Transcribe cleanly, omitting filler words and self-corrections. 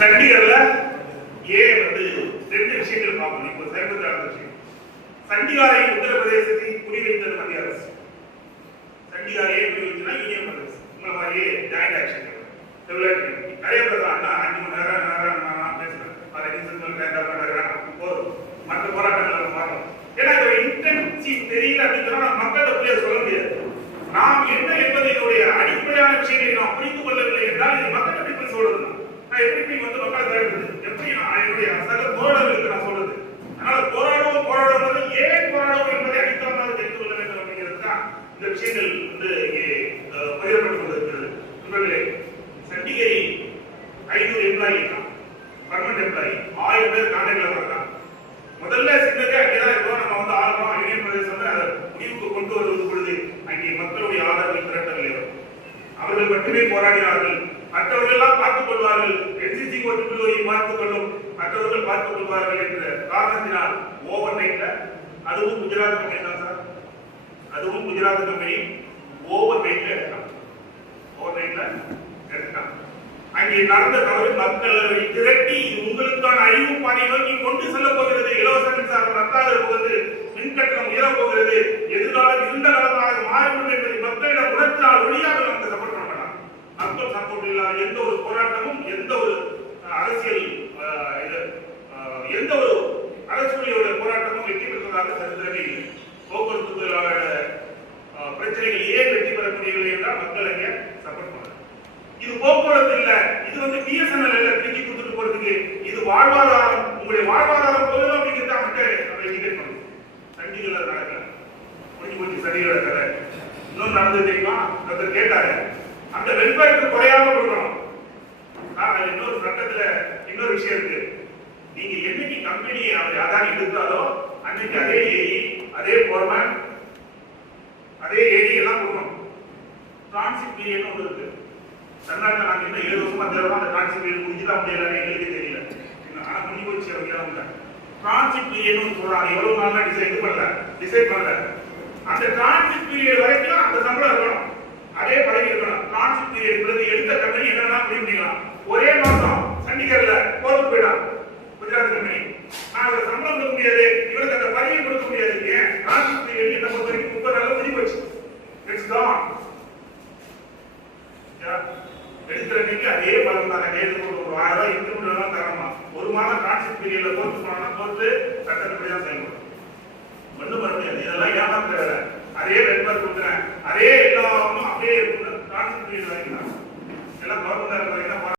சண்டிகர்ல ரெண்டு விஷயங்கள் பார்க்கணும். இப்போ சமீபத்தில் நடந்த விஷயம், சண்டிகாரை உத்தரப்பிரதேசத்தை குறிவைத்தது மத்திய அரசு. சண்டிகாரை குறிவைச்சுன்னா யூனியன் பிரதேசம் உங்களை மாதிரியே ஜாயிண்ட் ஆக்ஷன் நிறைய பேர் தான் 5 மணி நேரம் பேசுறேன். போதும், மற்ற போராட்டங்கள் மாறும். ஏன்னா இதோட இன்டென்சி தெரியல அப்படின்னா மக்கள்கிட்ட போய் சொல்ல முடியாது. நாம் என்ன என்பதனுடைய அடிப்படையான விஷயங்களை நாம் புரிந்து கொள்ளவில்லை என்றால் இது மக்கள் எப்படி போய் சொல்றது? நான் எப்படி மக்கள் கேட்கறது? எப்படி என்னுடைய சக தோழர்களுக்கு நான் சொல்றது? அதனால போராடுவோம் ஏன் போராடுவோம் என்பதை அடித்தளமாக தெரிந்து கொள்ள வேண்டும் அப்படிங்கிறது தான் இந்த விஷயங்கள் இங்கே பகிரப்பட்டுக் கொண்டிருக்கிறது. நண்பர்களே, சண்டிகரை 500 எம்ப்ளாயி பர்மனன்ட் எம்ப்ளாயி 1000 பேர் கான்ட்ராக்ட்ல வர்றாங்க. முதல்ல சின்னதே அங்கேதான் இருக்கோம். நம்ம ஆளுநர் யூனியன் பிரதேசம் முடிவுக்கு கொண்டு வருவது பொழுது அங்கே மக்களுடைய ஆதரவை திரட்டவில்லை. அவர்கள் மட்டுமே போராடினார்கள். மற்றவர்கள் எல்லாம் பார்த்துக் கொள்வார்கள், என்சிசி ஒட்டுக்குழுவை பார்த்துக் கொள்ளும், மற்றவர்கள் பார்த்துக் கொள்வார்கள் என்ற காரணத்தினால் ஓவர் நைட்ல, அதுவும் குஜராத் கம்பெனி தான் சார், அதுவும் குஜராத் கம்பெனி ஓவர் நைட்ல எடுத்துட்டாங்க. அங்கே நடந்த தவறு மக்களை திரட்டி உங்களுக்கான அழிவு பாதை நோக்கி கொண்டு செல்ல போகிறது. இலவச மின்சாரம் ரத்தாக போகிறது, மின்கட்டணம் உயர போகிறது, எதிர்காலம் இருண்ட காலமாக மாறிவிடும் என்பதை மக்களிடம் உணர்த்தினால் ஒழியாக நமக்கு சப்போர்ட் பண்ண மாட்டாங்க. மக்கள் சப்போர்ட் இல்லாத எந்த ஒரு போராட்டமும், எந்த ஒரு அரசியல் எந்த ஒரு அரசுடைய போராட்டமும் வெற்றி பெற்றதாக சரித்திரமே இல்லை. போக்குவரத்து தொழிலாளர் பிரச்சனைகள் ஏன் வெற்றி பெற முடியவில்லை என்றால் மக்கள் அங்கே சப்போர்ட் பண்ணாங்க. இது போக்குவரத்து இல்ல, இது பிஎஸ்என்எல் திருப்பி கொடுத்துட்டு போறதுக்கு இது வாழ்வாதாரம், உங்களுடைய வாழ்வாதாரம் போதும் அப்படிங்கிறத மட்டும் நம்ம எஜுகேட் பண்ணணும். சண்டிகர்ல நடக்கல, முடிஞ்சு போச்சு சண்டிகரோட கதை. இன்னொன்று நடந்தது தெரியுமா? ஒருத்தர் கேட்டாரு, அந்த வெல்ஃபேருக்கு குறையாம கொடுக்கணும். இன்னொரு சட்டத்துல இன்னொரு விஷயம் இருக்கு. நீங்க என்னைக்கு கம்பெனி அதானி எடுத்தாலோ அன்னைக்கு அதே ஏஇ, அதே போர்மேன், அதே ஏடி எல்லாம் கொடுக்கணும். டிரான்சிட் பீரியட் ஒன்று இருக்கு. தமிழ்நாட்டில் நாங்கள் இன்னும் 7 வருஷமா தேர்வோம். அந்த டிரான்சிட் பீரியட் முடிஞ்சுதான் முடியலன்னு எங்களுக்கு தெரியல. ஆனா முடிஞ்சு போச்சு. அவங்க டிரான்சிட் பீரியட் சொல்றாங்க. எவ்வளவு நாளா டிசைட் பண்ணல. அந்த டிரான்சிட் பீரியட் வரைக்கும் அந்த சம்பளம் இருக்கணும், அதே பதவி இருக்கணும். டிரான்சிட் பீரியட் எடுத்த கம்பெனி என்னன்னா முடிவு பண்ணிக்கலாம். ஒரே மாசம் சண்டிகர்ல கோர்ட்டு போயிடான் குஜராத் கம்பெனி. நான் அவரை சம்பளம் கொடுக்க முடியாது, இவருக்கு அந்த பதவியை கொடுக்க முடியாது. ஏன்? டிரான்சிட் பீரியட் என்ன பொறுத்த வரைக்கும் 30 நாள் முடிஞ்சு போச்சு. இட்ஸ் கான். எடுக்கிறதுக்கு அதே பலம் தான். ஒரு 1000 இன்க்ரிமெண்ட் தரமா, ஒரு மாதம் டிரான்சிட் பீரியட்ல கோர்ட்டு போனா கோர்ட்டு சட்டப்படி தான் செயல்படும். ஒன்றும் பண்ண முடியாது. இதெல்லாம் ஏமாத்த வேலை. அதே நெட்வொர்க் கொடுக்குறேன், அதே எல்லாமும் அப்படியே டிரான்சிட் பீரியட் வரைக்கும் எல்லாம் கவர்மெண்ட் வரைக்கும்